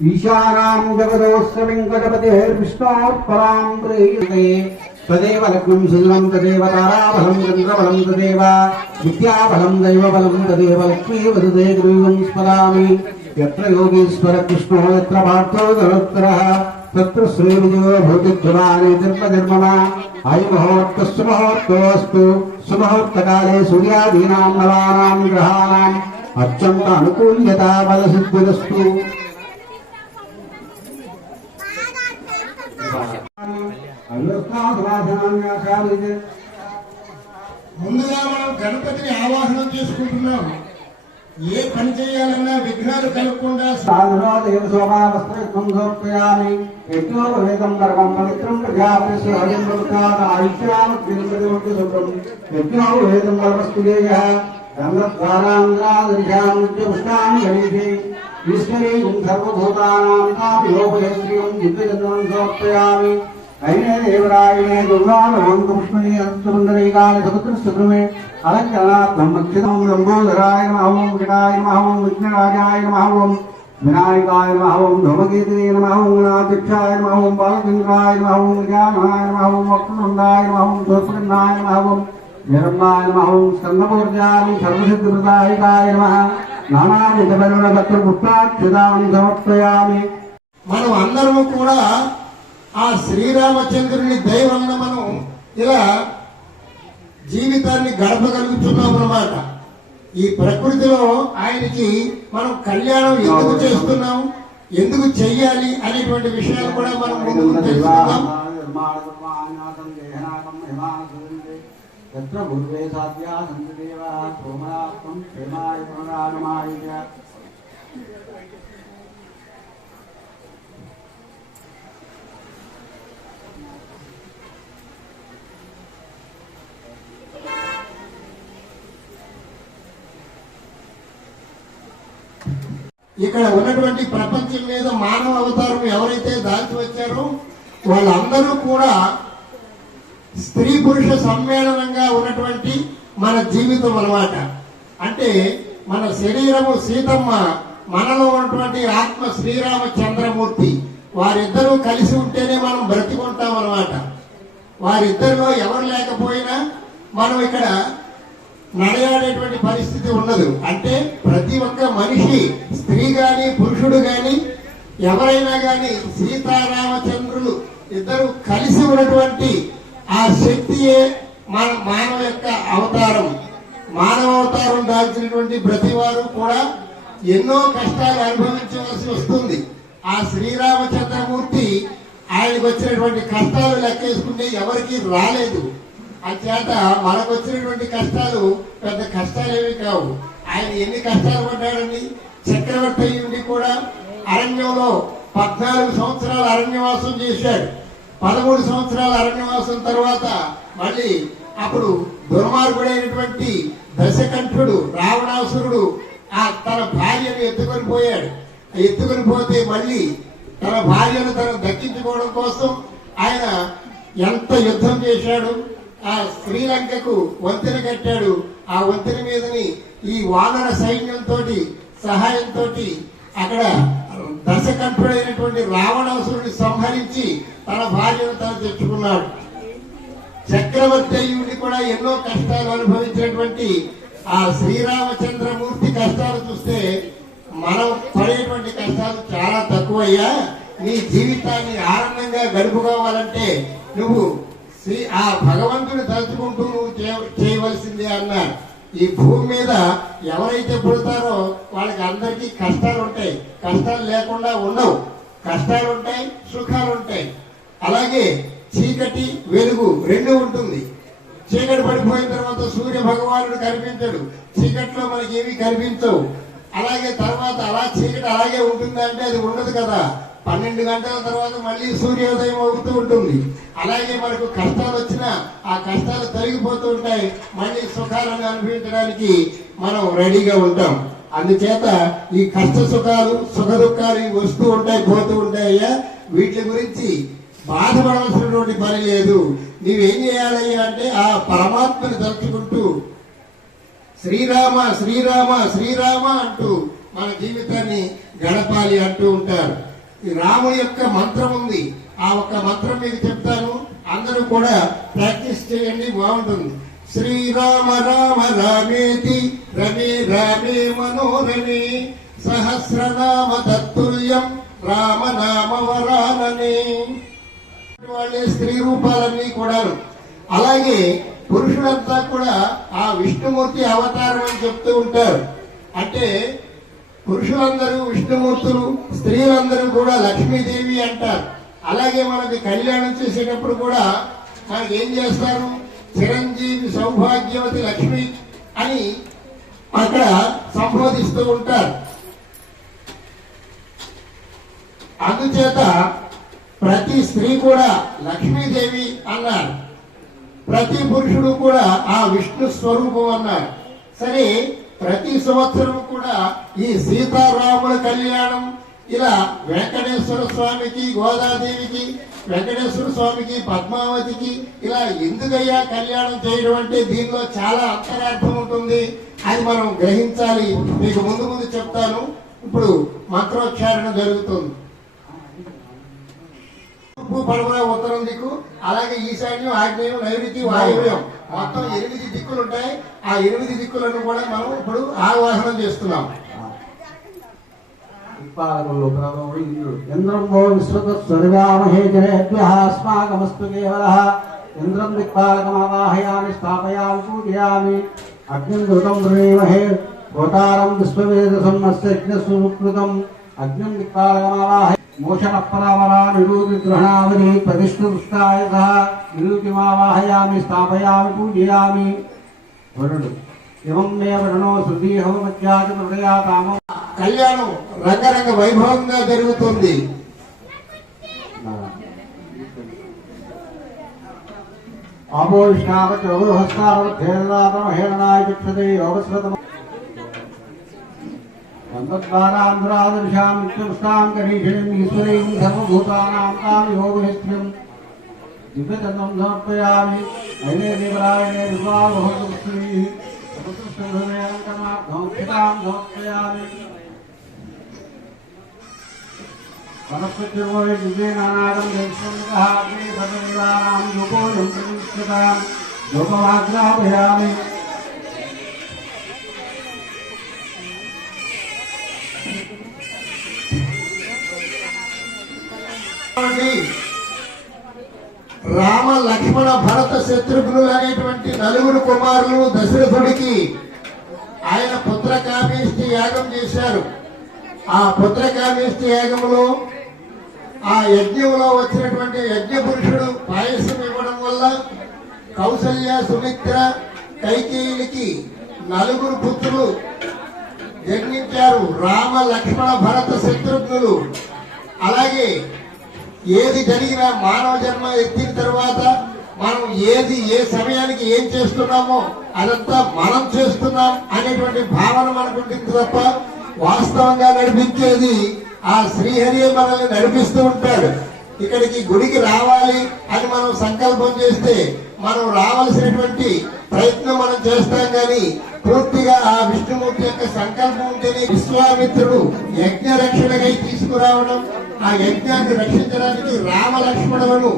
ఈశానాం జగదోస్య వెంకటపతిర్విష్ణోత్పరాం ప్రేయతే తదేవ లక్ష్మం శిల్వం తదేవ తారాబలం చంద్రబలం తదేవ విద్యాబలం దైవబలం తదేవ లక్ష్మీ వదే గృహం స్మరామి ఎత్ర యోగీశ్వర కృష్ణో ఎత్ర పార్థో ధరోత్తరః తత్ర శ్రీవిజయో భూతిధ్రువాని జన్మజన్మన అయమహోర్తస్సు మహోర్తోస్తు సుమహోర్తకాలే సూర్యాదీనాం నవానాం గ్రహాణాం అత్యంత అనుకూల్యత బలసిద్ధిరస్తు ముందుగా మనం గణపతిని ఆవాహనం చేసుకుంటున్నాం. ఏ పని చేయాలన్నా విఘ్నాలు కలగకుండా సాధునోదయం సోమావస్త్రం సమర్పయామి యజ్ఞోపవేదం ధర్మం పవిత్రం ప్రజాపతి హరిం ప్రవృత్తాద ఆయుష్యామగ్నిపతిమపి శుభ్రం యజ్ఞోపవేదం ధర్మస్తుదేయ రంగద్వారాంధ్రాదర్శాం నిత్యపుష్టాం గణేశే ఈశ్వరీం సర్వభూతానాం కాపిలోపయశ్రియం దివ్యచంద్రం సమర్పయామి. అయినే దేవరాయణే దుర్గాణం కృష్ణే అంతరుందరైకాని సముద్రస్తుమే అలంకరణాత్మం మక్షితం లంబోధరాయ నమః వికటాయ నమః విఘ్నరాజాయ నమః వినాయకాయ నమః ధూమకేతువే నమః గుణాధ్యక్షాయ నమః బాలచంద్రాయ నమః విజానాయ నమః వక్రతుండాయ నమః దోర్పకన్నాయ నమః నిరంబాయ నమః స్కందపూర్జాయ సర్వసిద్ధిప్రదాయకాయ సమర్పయామి మనం అందరము కూడా ఆ శ్రీరామచంద్రుని వలన మనం ఇలా జీవితాన్ని గడపగలుగుతున్నాం అన్నమాట ఈ ప్రకృతిలో ఆయనకి మనం కళ్యాణం ఎందుకు చేస్తున్నాం? ఎందుకు చెయ్యాలి అనేటువంటి విషయాలు కూడా మనం ముందుకు తెలుసుకుందాం. यत्र पूर्वे साध्या सन्ति देवाः सोमनाथं क्षेमाय पुनरागमाय च ఇక్కడ ఉన్నటువంటి ప్రపంచం మీద మానవ అవతారం ఎవరైతే దాల్చి వచ్చారో వాళ్ళందరూ కూడా స్త్రీ పురుష సమ్మేళనంగా ఉన్నటువంటి మన జీవితం అనమాట అంటే మన శరీరము సీతమ్మ మనలో ఉన్నటువంటి ఆత్మ శ్రీరామచంద్రమూర్తి వారిద్దరూ కలిసి ఉంటేనే మనం బ్రతికుంటాం అనమాట వారిద్దరిలో ఎవరు లేకపోయినా మనం ఇక్కడ నడయాడేటువంటి పరిస్థితి ఉండదు అంటే ప్రతి ఒక్క మనిషి స్త్రీ గాని పురుషుడు గాని ఎవరైనా గాని సీతారామచంద్రులు ఇద్దరు కలిసి ఉన్నటువంటి ఆ శక్తియే మన మానవ యొక్క అవతారం. మానవ అవతారం దాల్చినటువంటి ప్రతి వారు కూడా ఎన్నో కష్టాలు అనుభవించవలసి వస్తుంది. ఆ శ్రీరామచంద్రమూర్తి ఆయనకు వచ్చినటువంటి కష్టాలు లెక్కేసుకుంటే ఎవరికి రాలేదు. అంచేత మనకు వచ్చినటువంటి కష్టాలు పెద్ద కష్టాలేవి కావు. ఆయన ఎన్ని కష్టాలు పడ్డాడండి? చక్రవర్తి అయ్యుండి ఉండి కూడా అరణ్యంలో పద్నాలుగు సంవత్సరాలు అరణ్యవాసం చేశాడు. పదమూడు సంవత్సరాల అరణ్యవాసం తర్వాత మళ్ళీ అప్పుడు దుర్మార్గుడైనటువంటి దశకంఠుడు రావణాసురుడు ఆ తన భార్యను ఎత్తుకొని పోయాడు. ఎత్తుకొని పోతే మళ్ళీ తన భార్యను తను దక్కించుకోవడం కోసం ఆయన ఎంత యుద్ధం చేశాడు ఆ శ్రీలంకకు వంతెన కట్టాడు. ఆ వంతెన మీదని ఈ వానర సైన్యంతో సహాయంతో అక్కడ దశకంఠుడైనటువంటి రావణాసురుని సంహరించి తన భార్యను తను తెచ్చుకున్నాడు. చక్రవర్తి అయ్యుండి కూడా ఎన్నో కష్టాలు అనుభవించినటువంటి ఆ శ్రీరామచంద్రమూర్తి కష్టాలు చూస్తే మనం పడేటువంటి కష్టాలు చాలా తక్కువయ్యా. నీ జీవితాన్ని ఆనందంగా గడుపుకోవాలంటే నువ్వు శ్రీ ఆ భగవంతుని తలుచుకుంటూ నువ్వు చేయ- చేయవలసిందే అన్నారు. ఈ భూమి మీద ఎవరైతే పుడతారో వాళ్ళకి అందరికీ కష్టాలు ఉంటాయి. కష్టాలు లేకుండా ఉండవు. కష్టాలు ఉంటాయి సుఖాలు ఉంటాయి. అలాగే చీకటి వెలుగు రెండు ఉంటుంది. చీకటి పడిపోయిన తర్వాత సూర్య భగవానుడు కనిపించడు. చీకట్లో మనకి ఏమీ కనిపించవు. అలాగే తర్వాత అలా చీకటి అలాగే ఉంటుంది అంటే అది ఉండదు కదా. పన్నెండు గంటల తర్వాత మళ్ళీ సూర్యోదయం అవుతూ ఉంటుంది. అలాగే మనకు కష్టాలు వచ్చినా ఆ కష్టాలు తొలగిపోతూ ఉంటాయి. మళ్ళీ సుఖాలను అనుభవించడానికి మనం రెడీగా ఉంటాం. అందుచేత ఈ కష్ట సుఖాలు సుఖ దుఃఖాలు ఇవి వస్తూ ఉంటాయి పోతూ ఉంటాయ్యా వీటి గురించి బాధపడవలసినటువంటి పని లేదు. నీవేం చేయాలయ్యా అంటే ఆ పరమాత్మని తలుచుకుంటూ శ్రీరామ శ్రీరామ శ్రీరామ అంటూ మన జీవితాన్ని గడపాలి అంటూ ఉంటారు. రాముని యొక్క మంత్రం ఉంది. ఆ ఒక్క మంత్రం మీకు చెప్తాను. అందరూ కూడా ప్రాక్టీస్ చేయండి బాగుంటుంది. శ్రీరామ రామ రామేతి రమే రామే మనోరమే సహస్రనామ తత్తుల్యం రామనామ వరాననే. వాళ్ళే స్త్రీ రూపాలన్నీ కూడాను. అలాగే పురుషులంతా కూడా ఆ విష్ణుమూర్తి అవతారం అని చెప్తూ ఉంటారు. అంటే పురుషులందరూ విష్ణుమూర్తులు స్త్రీలందరూ కూడా లక్ష్మీదేవి అంటారు. అలాగే మనకి కళ్యాణం చేసేటప్పుడు కూడా మనకి ఏం చేస్తారు? చిరంజీవి సౌభాగ్యవతి లక్ష్మి అని అక్కడ సంబోధిస్తూ ఉంటారు. అందుచేత ప్రతి స్త్రీ కూడా లక్ష్మీదేవి అన్నారు. ప్రతి పురుషుడు కూడా ఆ విష్ణు స్వరూపం అన్నారు. సరే ప్రతి సంవత్సరం కూడా ఈ సీతారాముల కళ్యాణం ఇలా వెంకటేశ్వర స్వామికి గోదాదేవికి వెంకటేశ్వర స్వామికి పద్మావతికి ఇలా ఎందుకయ్యా కళ్యాణం చేయడం అంటే దీనిలో చాలా అంతరార్థం ఉంటుంది. అది మనం గ్రహించాలి. మీకు ముందు ముందు చెప్తాను. ఇప్పుడు మంత్రోచ్చారణ జరుగుతుంది. తూర్పు పడమర ఉత్తరం దిక్కు అలాగే ఈశాన్యం ఆగ్నేయం నైరుతి వాయువ్యం. మొత్తం ఎనిమిది దిక్కులు ఉంటాయి ఆ ఎనిమిది దిక్కులను కూడా మనం ఇప్పుడు ఆవాహనం చేస్తున్నాం. దిక్పాలకుల్లో ఇంద్రం ఇంద్రం దిక్పాలకమావాహయామి స్థాపయామి పూజయామి. అగ్నిం ధృతం వృణీమహే హోతారం విశ్వవేదసం అస్య అగ్నిం దిక్పాలకమావాహయ గృహణావని ప్రతిష్ఠుష్టాయ సహ నిరూపిమావాహయామి స్థాపయామి పూజయామి వరుడు ఇమం మే వరుణో హోమత్యాది హృదయాతామో కళ్యాణం రంగరంగ వైభవంగా జరుగుతుంది. ఆపోష్టావహస్తారమహేళనాయ చక్షతే యోగస్వతం तद्वारान्धरादृशां चुस्तां करीषणीं ईश्वरीं सर्वभूतानां तां योगनिष्ठ्यं दिव्यतनं समर्पयामि। अयने देवरायणे विवाहभवश्रीः सर्वकृष्णभूमेऽङ्कनार्थमक्षितां समर्पयामि। वनस्पतिर्वै दिव्येनानादं दैवसङ्गः अग्रे सर्वदेवानां योगो यं प्रतिष्ठितां योगमाग्रापयामि రామ లక్ష్మణ భరత శత్రుఘ్నులు అనేటువంటి నలుగురు కుమారులు దశరథుడికి ఆయన పుత్రకామేష్టి యాగం చేశారు. ఆ పుత్రకామేష్టి యాగంలో ఆ యజ్ఞంలో వచ్చినటువంటి యజ్ఞ పురుషుడు పాయసం ఇవ్వడం వల్ల కౌసల్య సుమిత్ర కైకేయులకి నలుగురు పుత్రులు జన్మించారు. రామ లక్ష్మణ భరత శత్రుఘ్నులు. అలాగే ఏది జరిగినా మానవ జన్మ ఎత్తిన తర్వాత మనం ఏది ఏ సమయానికి ఏం చేస్తున్నామో అదంతా మనం చేస్తున్నాం అనేటువంటి భావన మనకు ఉంటుంది తప్ప వాస్తవంగా నడిపించేది ఆ శ్రీహరి మనల్ని నడిపిస్తూ ఉంటాడు. ఇక్కడికి గుడికి రావాలి అని మనం సంకల్పం చేస్తే మనం రావాల్సినటువంటి ప్రయత్నం మనం చేస్తాం కానీ పూర్తిగా ఆ విష్ణుమూర్తి యొక్క సంకల్పం ఉంటేనే విశ్వామిత్రుడు యజ్ఞ రక్షణకై తీసుకురావడం ఆ యజ్ఞాన్ని రక్షించడానికి రామలక్ష్మణులను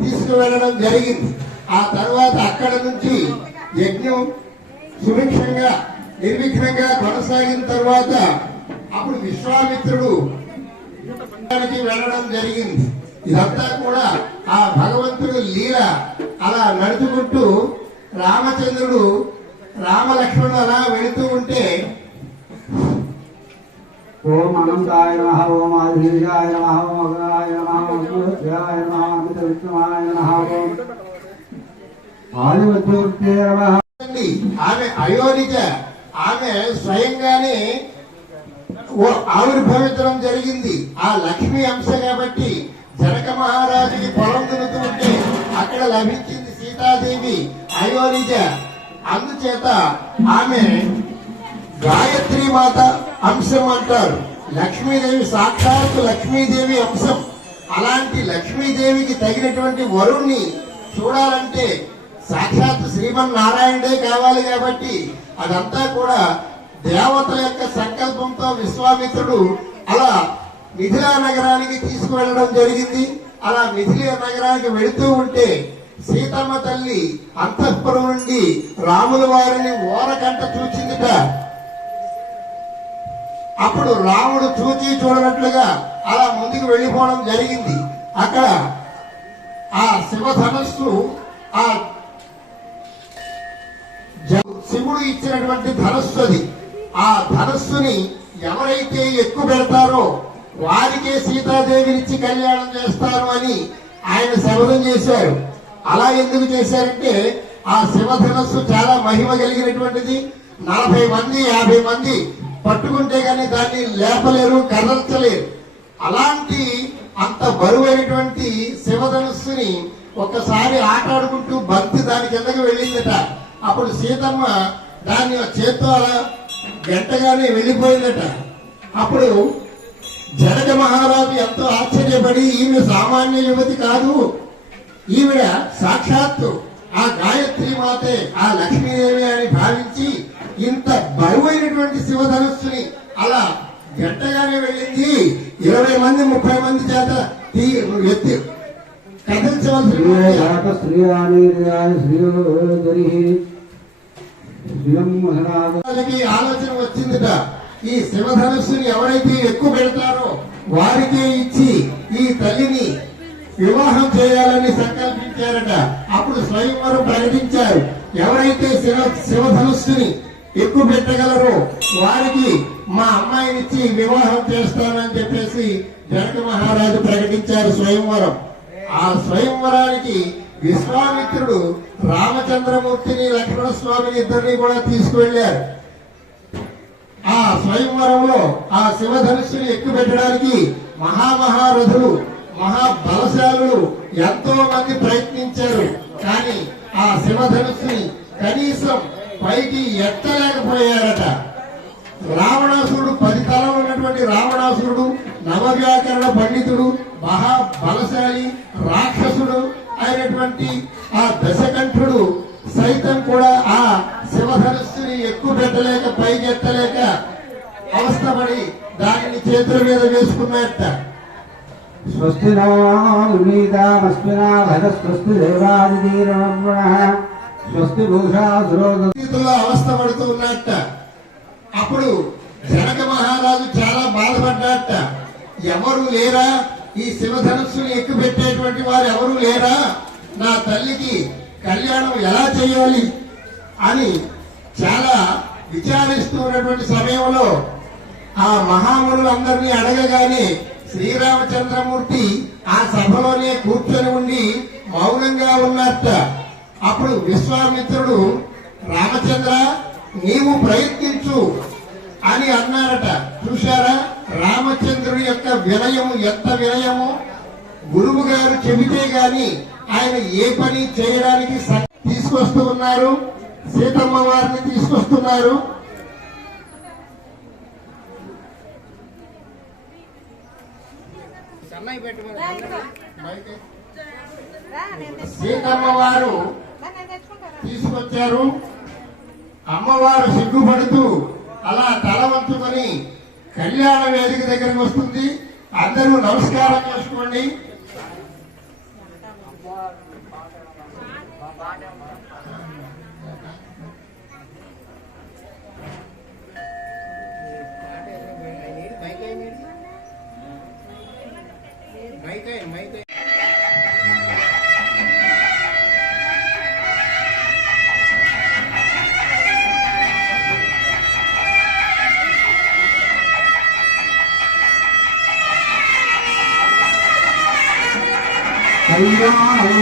తీసుకువెళ్ళడం జరిగింది. ఆ తర్వాత అక్కడ నుంచి యజ్ఞం సుభిక్షంగా నిర్విఘ్నంగా కొనసాగిన తర్వాత అప్పుడు విశ్వామిత్రుడు యజ్ఞానికి వెళ్ళడం జరిగింది. ఇదంతా కూడా ఆ భగవంతుడు లీల అలా నడుచుకుంటూ రామచంద్రుడు రామలక్ష్మణుడు అలా వెళుతూ ఉంటే ఓం అనంతాయ నమః ఓం ఆదిశేషాయ నమః ఓం అగ్నాయ నమః ఓం సూర్యాయ నమః అమిత విక్రమాయ నమః ఓం. ఆదిమధ్యవర్తే నమః. ఆమె అయోనిజ ఆమె స్వయంగానే ఆవిర్భవించడం జరిగింది. ఆ లక్ష్మి అంశ కాబట్టి జనక మహారాజుకి పొలం దున్నుతూ ఉంటే అక్కడ లభించింది సీతాదేవి అయోనిజ అందుచేత ఆమె గాయత్రి మాత అంశం అంటారు. లక్ష్మీదేవి సాక్షాత్తు లక్ష్మీదేవి అంశం. అలాంటి లక్ష్మీదేవికి తగినటువంటి వరుణ్ణి చూడాలంటే సాక్షాత్ శ్రీమన్నారాయణుడే కావాలి కాబట్టి అదంతా కూడా దేవతల యొక్క సంకల్పంతో విశ్వామిత్రుడు అలా మిథిలా నగరానికి తీసుకువెళ్ళడం జరిగింది. అలా మిథిలా నగరానికి వెళుతూ ఉంటే సీతమ్మ తల్లి అంతఃపురం నుండి రాముల వారిని ఓరకంట చూచిందిట. అప్పుడు రాముడు చూచి చూడనట్లుగా అలా ముందుకు వెళ్ళిపోవడం జరిగింది. అక్కడ ఆ శివ ధనస్సు ఆ జ- శివుడు ఇచ్చినటువంటి ధనస్సు అది. ఆ ధనస్సుని ఎవరైతే ఎక్కువ పెడతారో వారికే సీతాదేవినిచ్చి కళ్యాణం చేస్తారు అని ఆయన శపథం చేశారు. అలా ఎందుకు చేశారంటే ఆ శివధనస్సు చాలా మహిమ కలిగినటువంటిది. నలభై మంది యాభై మంది పట్టుకుంటే కానీ దాన్ని లేపలేరు కదల్చలేరు అలాంటి అంత బరువైనటువంటి శివధనుస్సుని ఒకసారి ఆటాడుకుంటూ బంతి దాని కిందకి వెళ్ళిందట. అప్పుడు సీతమ్మ దాన్ని చేత్తో అలా గంటగానే వెళ్ళిపోయిందట. అప్పుడు జనక మహారాజు ఎంతో ఆశ్చర్యపడి ఈమె సామాన్య యువతి కాదు. ఈవిడ సాక్షాత్తు ఆ గాయత్రి మాతే ఆ లక్ష్మీదేవి అని భావించి ఇంత బరువైనటువంటి శివధనుస్సుని అలా గంటగానే వెళ్ళింది. ఇరవై మంది ముప్పై మంది చేత ఎత్తి వాళ్ళకి ఆలోచన వచ్చిందిట. ఈ శివధనుస్సుని ఎవరైతే ఎక్కువ పెడతారో వారికే ఇచ్చి ఈ తల్లిని వివాహం చేయాలని సంకల్పించారట. అప్పుడు స్వయంవరం ప్రకటించారు. ఎవరైతే శివ శివధనుస్సుని ఎక్కువ పెట్టగలరు. వారికి మా అమ్మాయినిచ్చి వివాహం చేస్తానని చెప్పేసి జనక మహారాజు ప్రకటించారు స్వయంవరం. ఆ స్వయంవరానికి విశ్వామిత్రుడు రామచంద్రమూర్తిని లక్ష్మణ స్వామిని ఇద్దరిని కూడా తీసుకువెళ్ళారు ఆ స్వయంవరంలో ఆ శివధనుషుని ఎక్కువ పెట్టడానికి మహామహారథులు మహాబలశాలులు ఎంతో మంది ప్రయత్నించారు. కానీ ఆ శివధనుస్సుని కనీసం పైకి ఎత్తలేకపోయారట. రావణాసురుడు పది తలం ఉన్నటువంటి రావణాసురుడు నవవ్యాకరణ పండితుడు మహా బలశాలి రాక్షసుడు అయినటువంటి ఆ దశకంఠుడు సైతం కూడా ఆ శివధనుస్సుని ఎక్కువ పెట్టలేక పైకి ఎత్తలేక అవస్థపడి దానిని చేతుల మీద వేసుకున్నట్ట స్వస్తి నోనీతామస్మినా భగ స్వస్తి దేవాదితీరమణ స్వస్తి అవస్థ పడుతూ ఉన్నట్ట. అప్పుడు జనక మహారాజు చాలా బాధపడ్డాట. ఎవరు లేరా? ఈ శివధనుస్సుని ఎక్కుపెట్టేటువంటి వారు ఎవరు లేరా? నా తల్లికి కళ్యాణం ఎలా చేయాలి? అని చాలా విచారిస్తూ ఉన్నటువంటి సమయంలో ఆ మహామునులందరినీ అడగగానే శ్రీరామచంద్రమూర్తి ఆ సభలోనే కూర్చొని ఉండి మౌనంగా ఉన్నట్ట. అప్పుడు విశ్వామిత్రుడు రామచంద్ర నీవు ప్రయత్నించు అని అన్నారట. చూశారా? రామచంద్రుడి యొక్క వినయము ఎంత వినయము? గురువు గారు చెబితే గాని ఆయన ఏ పని చేయడానికి తీసుకొస్తూ ఉన్నారు? సీతమ్మ వారిని తీసుకొస్తున్నారు? సీతమ్మ వారు తీసుకొచ్చారు. అమ్మవారు సిగ్గుపడుతూ అలా తల వంచుకొని కళ్యాణ వేదిక దగ్గరికి వస్తుంది. అందరూ నమస్కారం చేసుకోండి. కళ్యాణం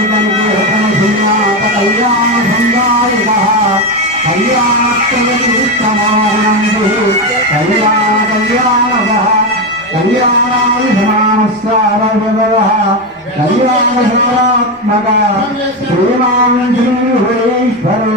కళ్యాణ కళ్యాణోత్తమనందు కళ్యాణ కళ్యాణ కళ్యాణాభిమానస్సారభవ కళ్యాణ శివరాత్మక శ్రీమాన్ శ్రీహరేశ్వరో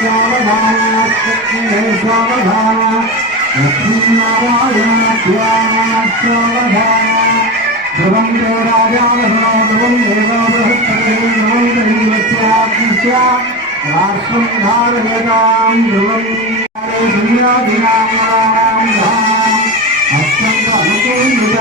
మంగళం సుమార్తే సావధాన లక్ష్మీ సావధాన లక్ష్మీనారాయణాధ్యాన సావధాన అత్యంత అనుకూల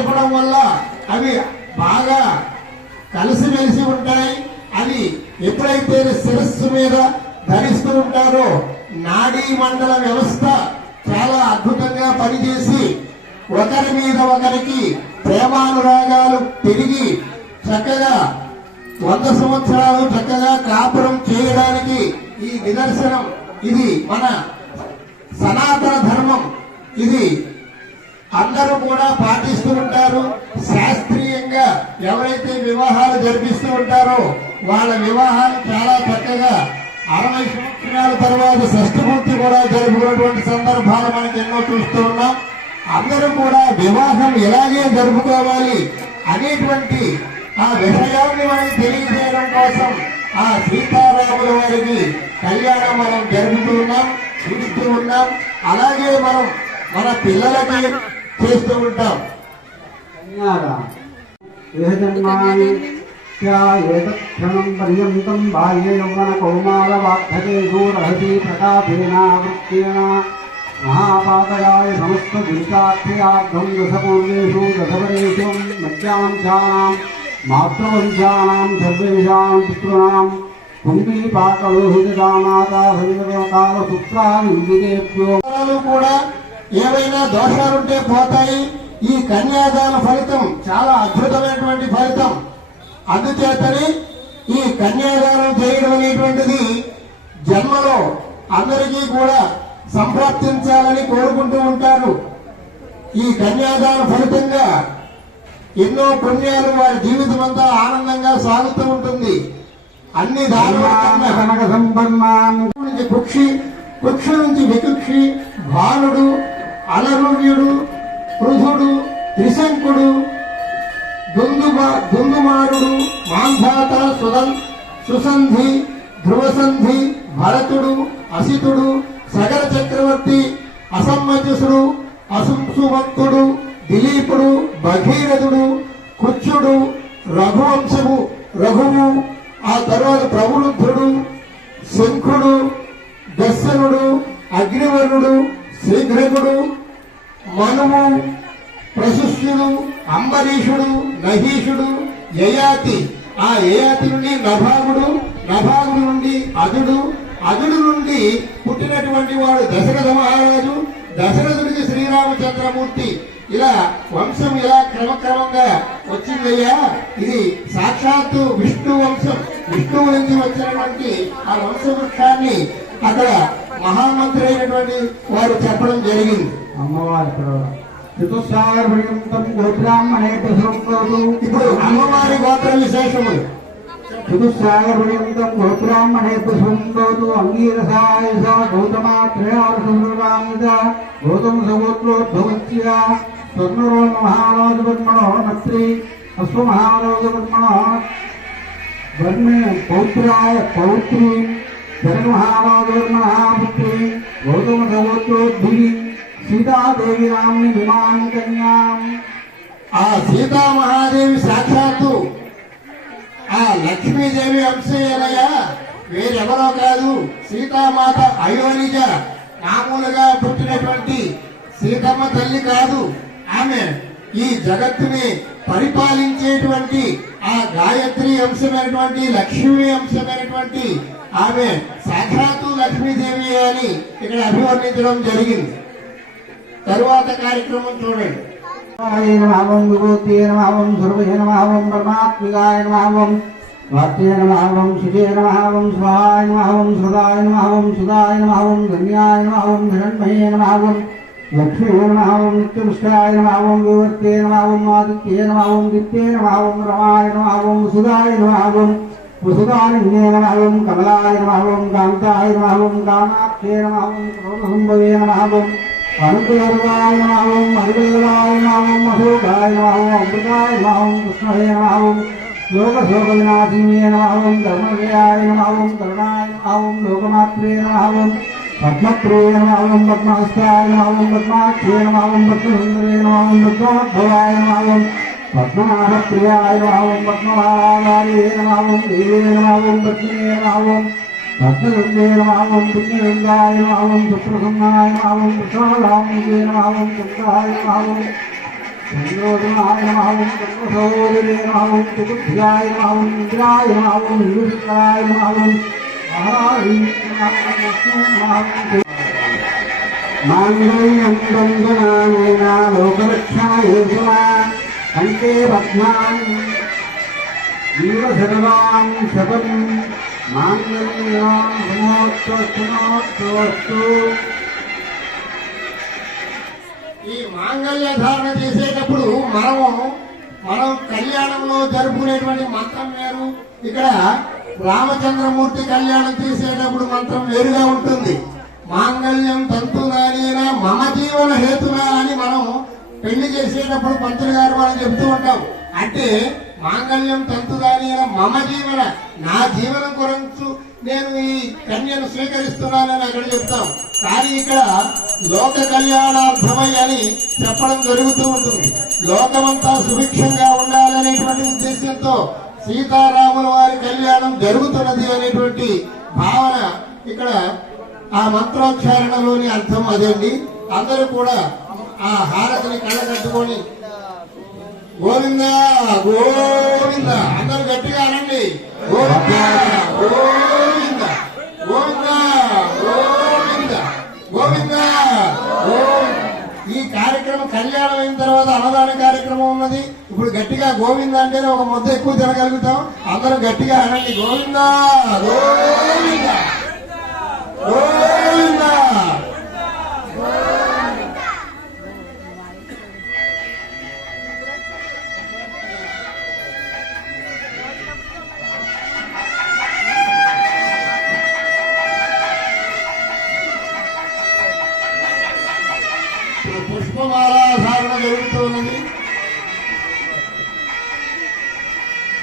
కలపడం వల్ల అవి బాగా కలిసిమెలిసి ఉంటాయి. అవి ఎప్పుడైతే శిరస్సు మీద ధరిస్తూ ఉంటారో నాడీ మండల వ్యవస్థ చాలా అద్భుతంగా పనిచేసి ఒకరి మీద ఒకరికి ప్రేమానురాగాలు పెరిగి చక్కగా వంద సంవత్సరాలు చక్కగా కాపురం చేయడానికి ఈ నిదర్శనం. ఇది మన సనాతన ధర్మం. ఇది అందరూ కూడా పాటిస్తూ ఉంటారు. శాస్త్రీయంగా ఎవరైతే వివాహాలు జరిపిస్తూ ఉంటారో వాళ్ళ వివాహాలు చాలా చక్కగా అరవై సంవత్సరాల తర్వాత షష్ఠమూర్తి కూడా జరుపుకున్నటువంటి సందర్భాలు మనకి ఎన్నో చూస్తూ ఉన్నాం. అందరూ కూడా వివాహం ఎలాగే జరుపుకోవాలి అనేటువంటి ఆ విషయాన్ని మనం తెలియజేయడం కోసం ఆ సీతారాముల వారికి కళ్యాణం మనం జరుపుతూ ఉన్నాం చూస్తూ ఉన్నాం. అలాగే మనం మన పిల్లలకి చేస్తూ ఉంటాం. ఏతక్షణం పర్యంతం బాల్య యౌవన కౌమార వార్ధకేషు రహసి ప్రతాపేనావృత్తేన. మహాపాతయాయ సమస్త దురితార్థయార్థం దశపూర్వేషు దశపరేషు మధ్యాంశానాం మాతృవంశానాం సర్వేషాం పితॄణాం కుంభీపాకలోహితదామాతా సంగకాలసూత్రాన్విదేభ్యో దోషాలు కూడా ఏవైనా దోషాలుంటే పోతాయి. ఈ కన్యాదాన ఫలితం చాలా అద్భుతమైనటువంటి ఫలితం. అందుచేతని ఈ కన్యాదానం చేయడం అనేటువంటిది జన్మలో అందరికీ కూడా సంప్రాప్తించాలని కోరుకుంటూ ఉంటారు. ఈ కన్యాదాన ఫలితంగా ఎన్నో పుణ్యాలు వారి జీవితం అంతా ఆనందంగా సాగుతూ ఉంటుంది. అన్ని నుంచి కుక్షి కుక్షి నుంచి వికుక్షి భానుడు అలరుణ్యుడు పృథుడు త్రిశంకుడు దుందుమ దుందుమారుడు మాంధాత సుదం సుసంధి ధ్రువసంధి భరతుడు అసితుడు సగర చక్రవర్తి అసమ్మజసుడు అసంసువంతుడు దిలీపుడు భగీరథుడు కుచ్చుడు రఘువంశము రఘువు ఆ తర్వాత ప్రవృద్ధుడు శంఖుడు దర్శనుడు అగ్నివర్ణుడు శీఘ్రకుడు మనువు ప్రశుష్యుడు అంబరీషుడు నహీషుడు యయాతి. ఆ యయాతి నుండి నభాగుడు నభాగుడు నుండి అదుడు. అదుడు నుండి పుట్టినటువంటి వాడు దశరథ మహారాజు. దశరథుడికి శ్రీరామచంద్రమూర్తి. ఇలా వంశం ఇలా క్రమక్రమంగా వచ్చిందయ్యా. ఇది సాక్షాత్తు విష్ణు వంశం. విష్ణువు నుంచి వచ్చినటువంటి ఆ వంశ వృక్షాన్ని అక్కడ మహామంత్రి అయినటువంటి వారు చెప్పడం జరిగింది. అమ్మవారి చతుస్సాగర పర్యంతం గోబ్రాహ్మణే ప్రసంగోతు ఇప్పుడు అమ్మవారి గోత్ర విశేషములు. చతుస్సాగర పర్యంతం గోబ్రాహ్మణే ప్రసంగోతు అంగీరసాయ స గౌతమాత్రయార్షురామిద గౌతమ సగోత్రోద్భవత్య స్వర్ణరోణ మహారాజవర్మణో నత్రి అశ్వమహారాజవర్మణో వర్మే పౌత్రాయ పౌత్రి. జగన్మహారాజవర్మహాపుత్రి గౌతమ సీతాదేవి నామ్ని విమానం కన్యాం. ఆ సీతామహాదేవి సాక్షాత్తు ఆ లక్ష్మీదేవి అంశయ్యనయ్య వేరెవరో కాదు సీతామాత అయోనిజ మామూలుగా పుట్టినటువంటి సీతమ్మ తల్లి కాదు. ఆమె ఈ జగత్తుని పరిపాలించేటువంటి ఆ గాయత్రి అంశమైనటువంటి లక్ష్మీ అంశమైనటువంటి ఆమె సాక్షాత్తు లక్ష్మీదేవి అని ఇక్కడ అభివర్ణించడం జరిగింది తరువాత కార్యక్రమం చూడండి నమావం విభూతే నమావం సురభయ నమావం పరమాత్మికాయ నమావం భావం నమావం శివే నమావం భావం నమావం సదాయ నమావం సుదాయ నమావం ధన్యాయ నమావం హిరణ్మయే నమావం లక్ష్మీ నమావం నిత్యముష్టాయ నమావం వివర్తే నమావం ఆదిత్యే నమావం దిత్యే నమావం రమాయ ముసుగాన్యేమహవం కమలాయ నమహవం కాంతాయ నమహవం కామాక్షే నమహవం కరోనసంభవే నమహవం అనుగ్రహాయ నమహవం హరివల్లవాయ నమహవం అశోకాయ నమహవం అమృతాయ నమహవం కృష్ణహే నమహవం లోకశోకవినాశినే నమహవం ధర్మవ్యాయ నమహవం కరుణాయ నమహవం లోకమాత్రే నమహవం పద్మప్రియ నమహవం పద్మహస్తాయ నమహవం పద్మాక్షే నమహవం పద్మసుందరే నమహవం పద్మాభవాయ నమహవం പത്മനാഭപ്രിയായ നമവും പത്മനാഭാരിയേ നമവും ദേവേ നമവും പത്മനേ നമവും പത്മനന്ദേ നമവും പുണ്യനന്ദായ നമവും പുത്രസന്നായ നമവും കൃഷ്ണരാമേ നമവും കുന്ദായ നമവും ചന്ദ്രോദനായ നമവും ചന്ദ്രസഹോദരേ നമവും ചതുർത്ഥ്യായ നമവും ഇന്ദ്രായ നമവും നിരുദ്ധനായ നമവും മാംഗല്യം ബന്ധനാനേന ലോകരക്ഷായേതുവാ కంటే పద్మాన్ జీవ సర్వాన్ శపం మాంగళ్యోత్సవస్తు ఈ మాంగళ్య ధారణ చేసేటప్పుడు మనము మనం కళ్యాణంలో జరుపుకునేటువంటి మంత్రం వేరు ఇక్కడ రామచంద్రమూర్తి కళ్యాణం చేసేటప్పుడు మంత్రం వేరుగా ఉంటుంది. మాంగళ్యం తంతునానేనా మమ జీవన హేతునా అని మనం పెళ్ళి చేసేటప్పుడు పంతులు గారు మనం చెప్తూ ఉంటాం అంటే మాంగళ్యం తంతుదానేనా మమ జీవన నా జీవనం గురించి నేను ఈ కన్యను స్వీకరిస్తున్నానని అక్కడ చెప్తాం. కానీ ఇక్కడ లోక కళ్యాణార్థమై అని చెప్పడం జరుగుతూ ఉంటుంది. లోకమంతా సుభిక్షంగా ఉండాలనేటువంటి ఉద్దేశంతో సీతారాముల వారి కళ్యాణం జరుగుతున్నది అనేటువంటి భావన ఇక్కడ ఆ మంత్రోచ్చారణలోని అర్థం అదండి. అందరూ కూడా ఆ హారతిని కళ్ళకట్టుకొని. గోవింద గోవింద. అందరు గట్టిగా అనండి. గోవింద గోవింద. గోవింద గోవింద. గోవింద ఈ కార్యక్రమం కళ్యాణం అయిన తర్వాత అన్నదాన కార్యక్రమం ఉన్నది. ఇప్పుడు గట్టిగా గోవింద అంటేనే ఒక ముద్ద ఎక్కువ తినగలుగుతాం. అందరూ గట్టిగా అనండి. గోవింద గోవింద. గోవింద.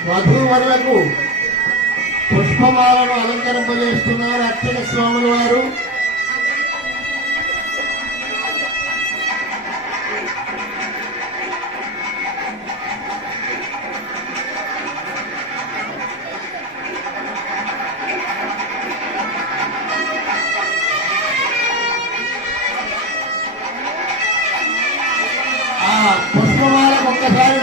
వధూవరులకు పుష్పమాలను అలంకరింపజేస్తున్నారు అర్చక స్వాముల వారు. పుష్పమాలకు ఒక్కసారి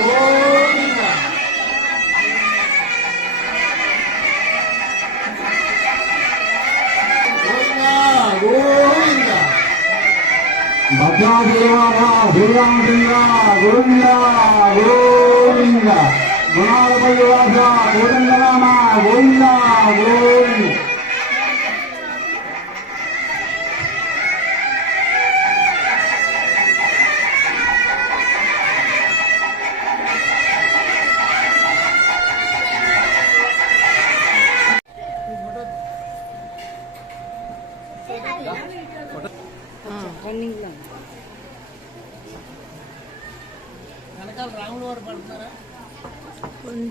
గోవింద గోవింద గోవింద భద్రాదేవాయ శ్రీరామచంద్ర గోవింద గోవింద గుణాలపల్లివాస గోవిందనామ గోవింద గోవింద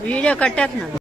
వీడియో కట్టేస్తున్నాను